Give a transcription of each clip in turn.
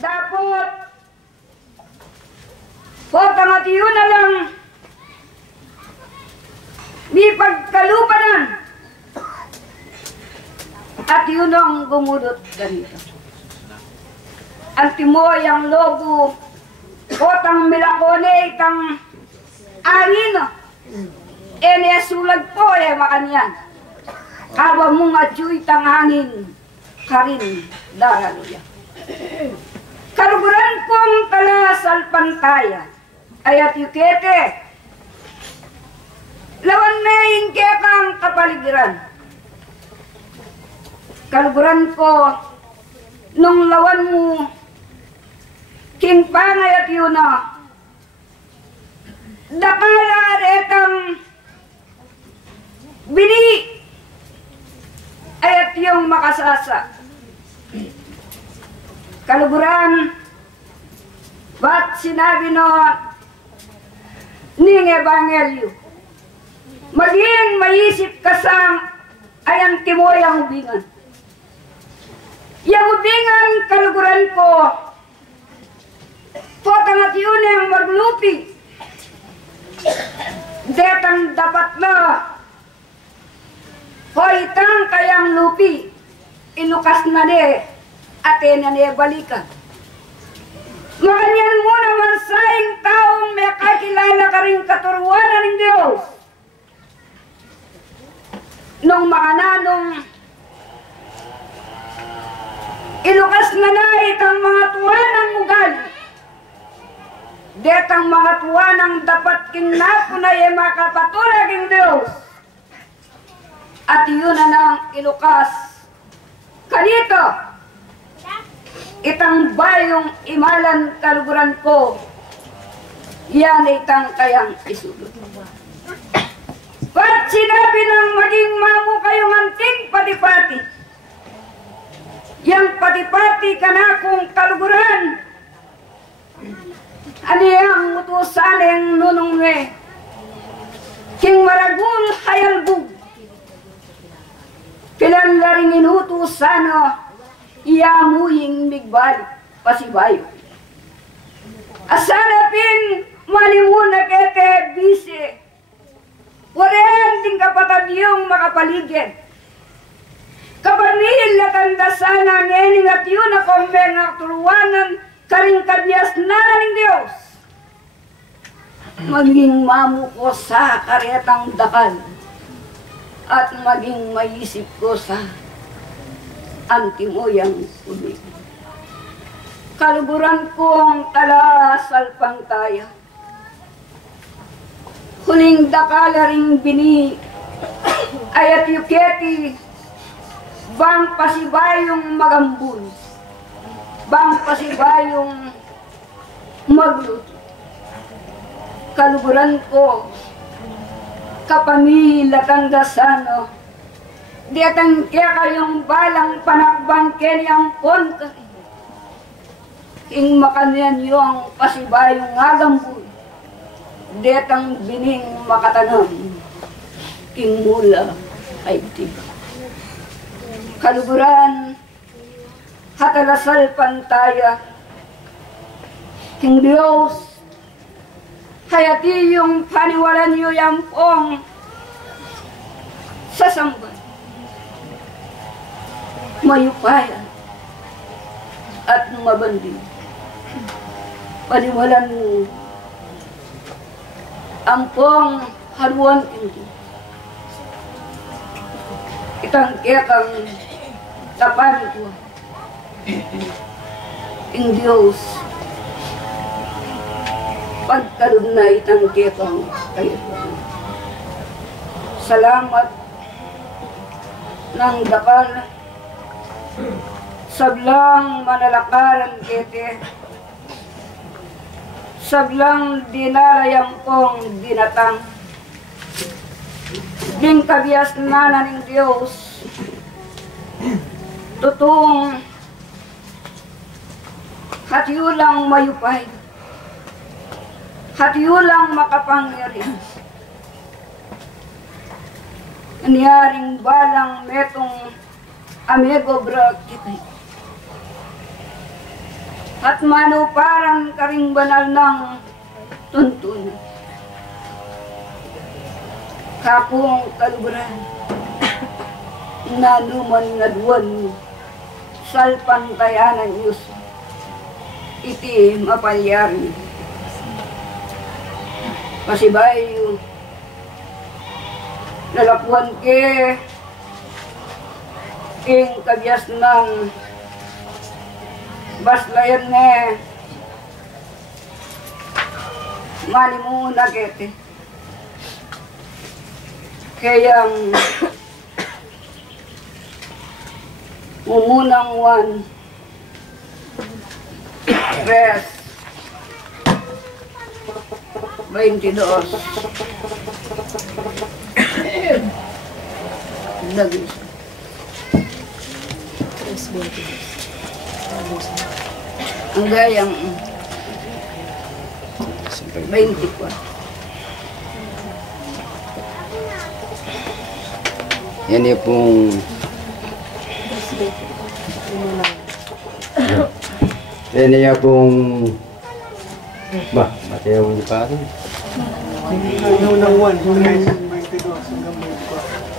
Dapat potang at yun na lang may pagkalupanan at yun ang gumudot ganito. Ang timoy ang lobo potang milakone itang angin ene sulag po makanyan kawa mong adyo itang angin karin daraluya. Karuguran kong talasal pantaya ayat yukete lawan maing kekang kapaligiran. Karuguran ko nung lawan mo king pangay at yun na dakala retang bini ayat yung makasasa. Kaluguran, ba't sinabi no ning Evangelyo, maging maisip ka sa ayan timoy ang hubingan. Yang hubingan kaluguran ko, potang at yun ang maglupi. Detang dapat na, hoitang kayang lupi, ilukas na de, ate na niya balikan. Makanyan mo naman saing taong may kakilala ka rin katuruanan ng Diyos. Nung makananong ilukas na itang mga tuwanang ugali. Detang mga tuwanang dapat kinapunay ay makapatulag ng Diyos. At yun na nang ilukas kanito. Itang bayong imalan kaluguran ko, yan itang kayang isulot. Ba't sinabi ng maging mamu kayong anting pati-pati? Yang pati-pati ka na kung kaluguran. Ano yung utusan ng nunong we? King maragul hayalbug. Pilan laring inutusan iyamuying migbalik pasibayo. Asanapin malimuna kete bise. Wala ding kapatid yung makapaligid. Kapanil na tanda sana ngayon at yun na kumbeng at turuanan karing kabias na ng Diyos. Maging mamu ko sa karetang dakal at maging maisip ko sa antimoyang uli. Kaluguran kong talasal pantaya. Huling dakala ring bini ayat yuketi bang pasibayong magambul. Bang pasibayong magluto. Kaluguran ko kapamilatang dasano. Diatang kaya kayong balang panakbang kenyang konta. Ing makanyan yung pasibayong agambul. Diatang bining makatanam. King mula ay tiba. Kaluguran, hatalasal pantaya. King Diyos, hayati yung paniwalan nyo yung pong sasamba. Mayupaya at mabandi. Paniwalan mo ang pong haluan hindi. Itang kekang tapan ko. Ing Diyos, pagkaroon na itang kekang kayo. Salamat ng dakal sablang manalakaran kete, sablang dinalayang kong dinatang, ding kabias na ng Diyos, tutong hatiulang mayupay, hatiulang makapangyarihan, nanyaring balang metong amigo bro kitay. at manuparan karing banal ng tuntun. Kapong kaluguran, nanuman nga duwan salpantayanan Diyos, iti mapalyari. Pasibay yung lalapuan ke ing kabyas ng baslayan ne manimuna kete kayang mumunang 1, 3, 22 lagi ang gayang 24. Yan yung pong yan yung pong Mateo yung pari. Yung unang 1, yung 22 hanggang 24.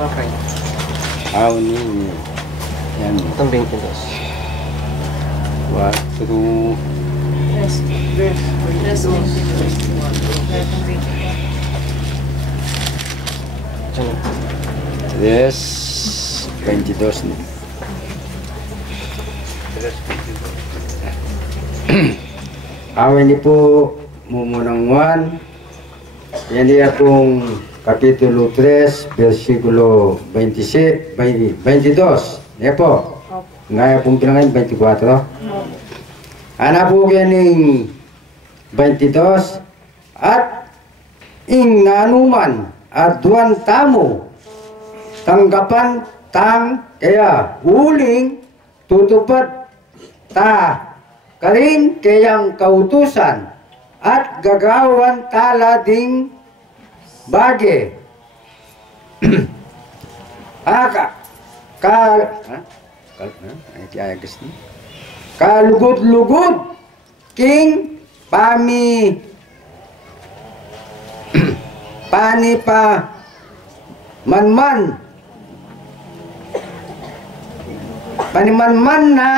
Okay. Ini yan. Itong 22. 1, 2, 22 nih. Ini po mumunang 1. Yan dia pong Kapitulo 3, versikulo 26, 22. Yan po. Ngaya pong pinangayon 24. Ana po ganing 22. At ing nanuman at duwan tamo tanggapan tang kaya uling tutupad ta karin kayang kautusan at gagawan tala ding bage kalugod-lugod king pani pa manman panimanman na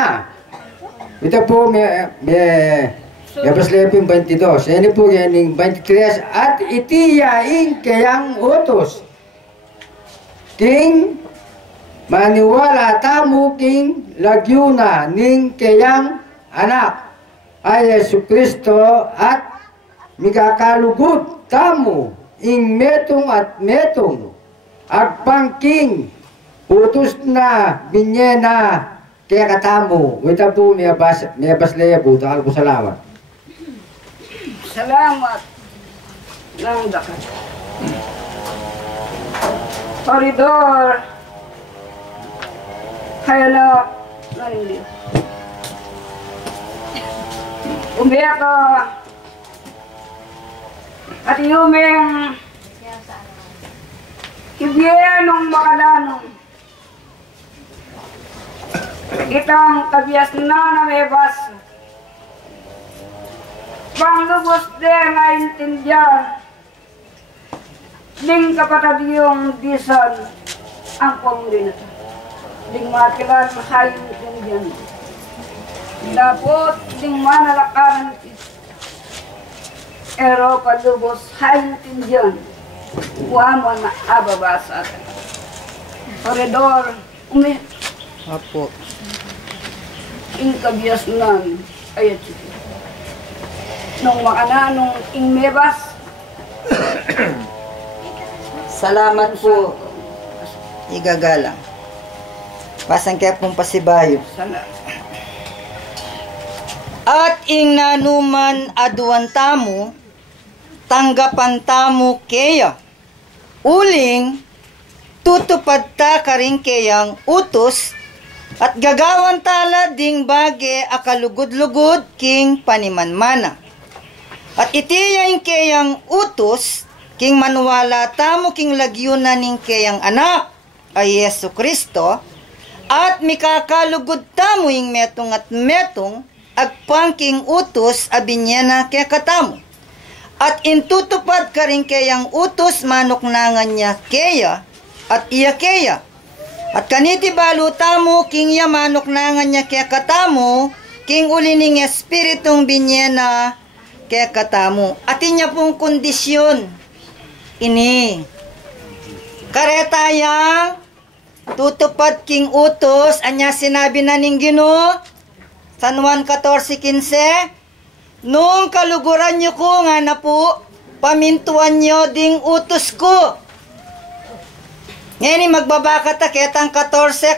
ito po may pasleping 22 ini po yan yung 23 at itiyain kayang utos king maniwala tamo king lagyuna ning kayang anak ay Yesu Kristo at mikakalugod tamo ing metong at metong agpangking utos na binyena kaya katamo wita po may basleya po takal po salamat. Salamat ng dakat. Koridor hayalap ng Diyos. Umiyak ka at iyuming kibyenong makalanong itang kabias na namebas panglubos din nga intindihan ding kapatid yung disan ang pamilya ding matilan hayong intindihan dapat ding manalakaran Europa lubos hayong intindihan wamo na ababasa koridor Apo. ing kabias nan ayat siya nung makananong ing mebas. Salamat po, igagalang. Pasang kaya pong pasibayo. Salamat. At ing nanuman aduan tamo, tanggapan tamo kaya. Uling, tutupad ta karing kayang utos, at gagawan tala ding bage akalugod-lugod king panimanmana. At itiyain kayang utos, king manuwala tamo king lagyunan ning kayang anak, ay Yesu Kristo, at mikakalugod tamo ing metong at metong, agpangking utos abinyana kaya katamo. At intutupad ka rin kayang utos manok nangan niya kaya at iya kaya. At kaniti balo tamo king ya manok nangan niya kaya katamo king ulining espiritong binyana kaya katamo. At inya pong kondisyon ini karetayang tutupad king utos anya sinabi na ning Ginoo San Juan 14:15, nung kaluguran nyo ko nga na po, pamintuan nyo ding utos ko. Ngayon magbabaka ta ketang 14.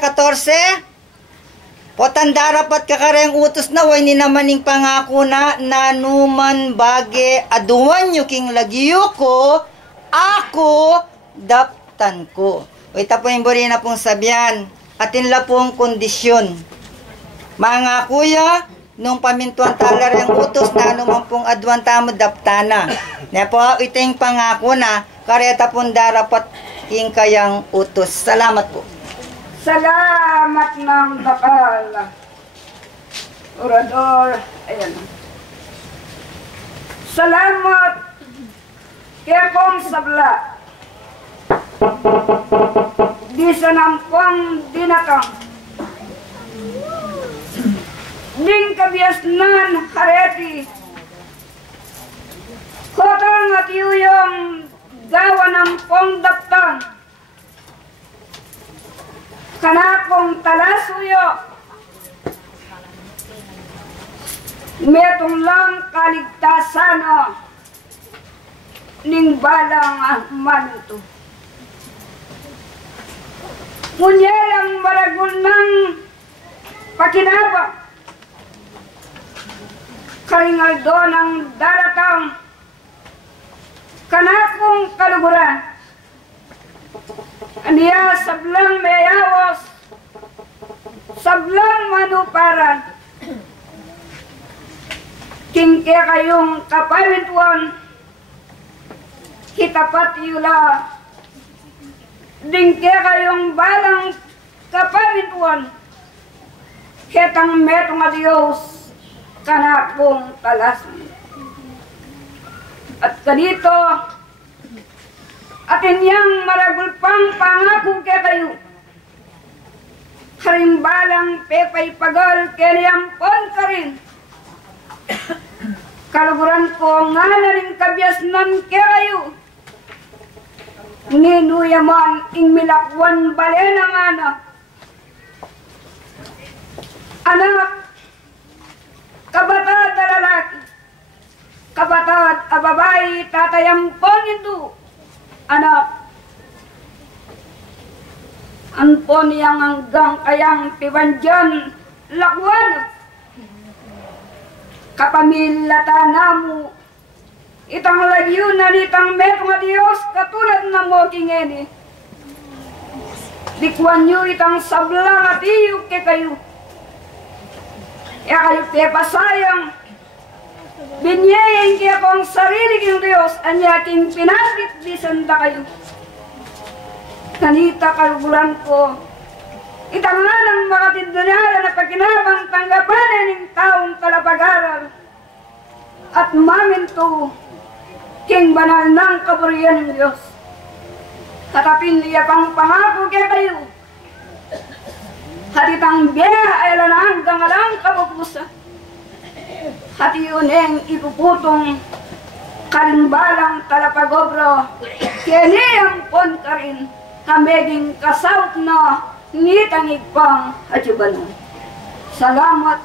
Potandarapat kakareng utos na, way ni namaning pangako na, nanuman bage aduan nyo king lagyo ko, ako daptan ko. Ita po yung buri na pong sabyan, atin la pong kondisyon. Mga kuya, nung pamintuan talar yung utos na naman pong adwan tamo daptana. Na po, ito yung pangako na kareta pong darapat king kayang utos. Salamat po. Salamat ng bakal. Orador, ayan. Salamat kaya kong sabla. Di sa nampong dinatang. Ding kabiasnan hareti. Kotang at yuyong gawa ng pongdaptan. Kanakong talasuyo. Metong lang kaligtasano. Ning balang manto. Munyelang maragul ng pakinabang. Karingaldo ng daratang kanakong kaluguran. Aniya sablang mayawos, sablang manuparan. King kaya kayong kapamintuan, kitapat yula. Ding kaya kayong balang kapamintuan, ketang metong adios. Kanakong talas. At kanito, atin yang maragulpang pangakong kaya kayo. Karimbalang pepay pagal keniyampon ka rin. Kaluguran ko nga na rin kabiasnan kaya kayo. Ninuyaman ing milakwan balena nga na. Anak, kabatad na lalaki, kabatad a babae, tatayampong ito, anak. Anpon yang hanggang kayang tibanjan, lakwan. Kapamilata namo, itang lagyo na nitang metong Diyos, katulad ng moking eni. Dikwan nyo itang sablang at iyok ke kayo. Ya kayo pepasayang, binyayin kaya kong sarili kong Diyos, anyaking pinagit di sanda kayo. Kanita kalugulan ko, itangan ang mga tindunyala na pagkinabang tanggapanin ng taong kalapag-aral. At maminto, king banal ng kaburiyan ng Diyos. Katapin niya pang pangako kaya kayo. Hatitang biya ay lanang gangalang kabukusa. Hati uneng ipuputong kalimbalang talapagobro. Keniyang pon ka rin kameging kasawt na ngitang igpang hajuban. Salamat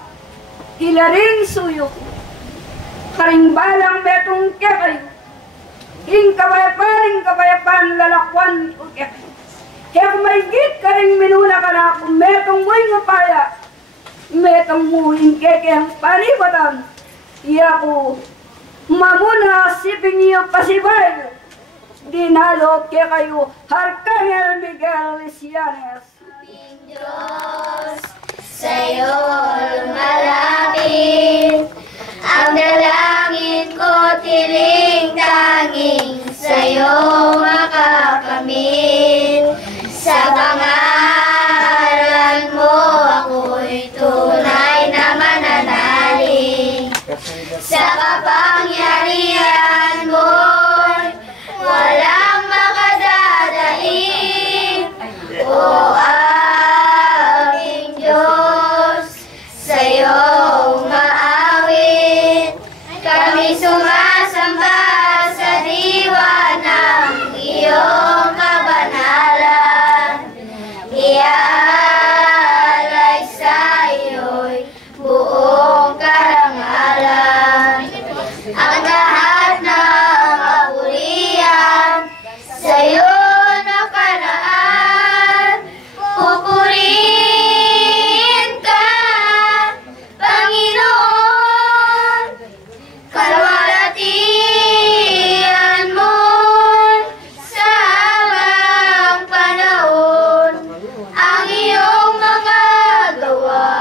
hilaring suyo ko. Karimbalang betong kaya kayo. Ing kabayapan lalakwan o kaya. Kaya kung may git ka rin minuna ka na kung metong mo'y mapaya, metong muhin keke ang panibatan. Iya po, mamuna siping iyo pasibay. Dinalo ke kayo, Arcangel Miguel Lisianes. Diyos, sa'yo lumalapit, ang dalangin ko tiling tanging sa'yo makakamit. Sa pangalan mo ako'y tunay na mananalig. Sa kapangyarihan mo'y walang makadadaig. O aming Diyos, sa'yo umaawit. Kami sumasamba sa diwa ng iyong kabanalan. Iaalay sa iyo'y buong karangalan. Ang lahat ng kapurihan sa'yo nakaraan. Pupurihin ka, Panginoon. Kalwalatian mo sa habang panahon. Ang iyong mga gawa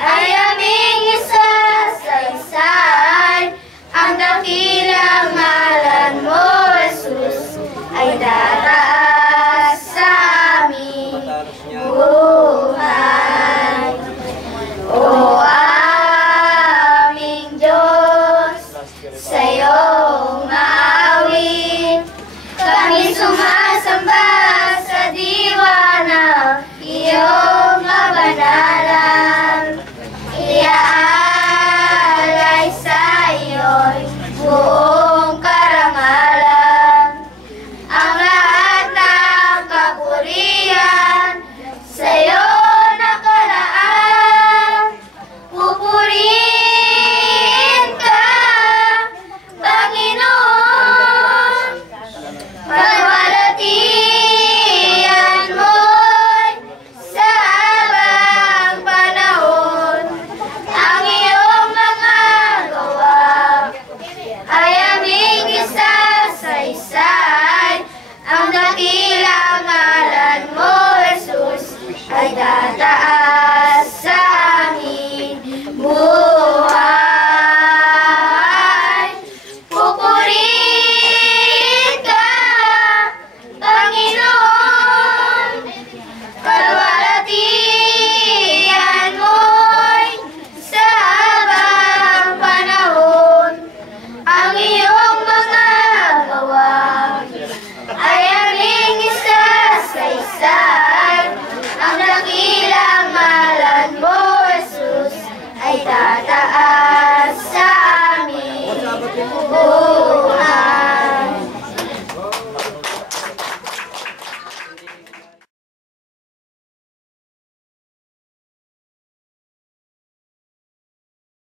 ay aming isa-sa-isay. Ang dakilang ngalan mo, Jesus, ay dataas sa aming buhay. O aming Diyos, sa'yo umaawit. Kami sumasamba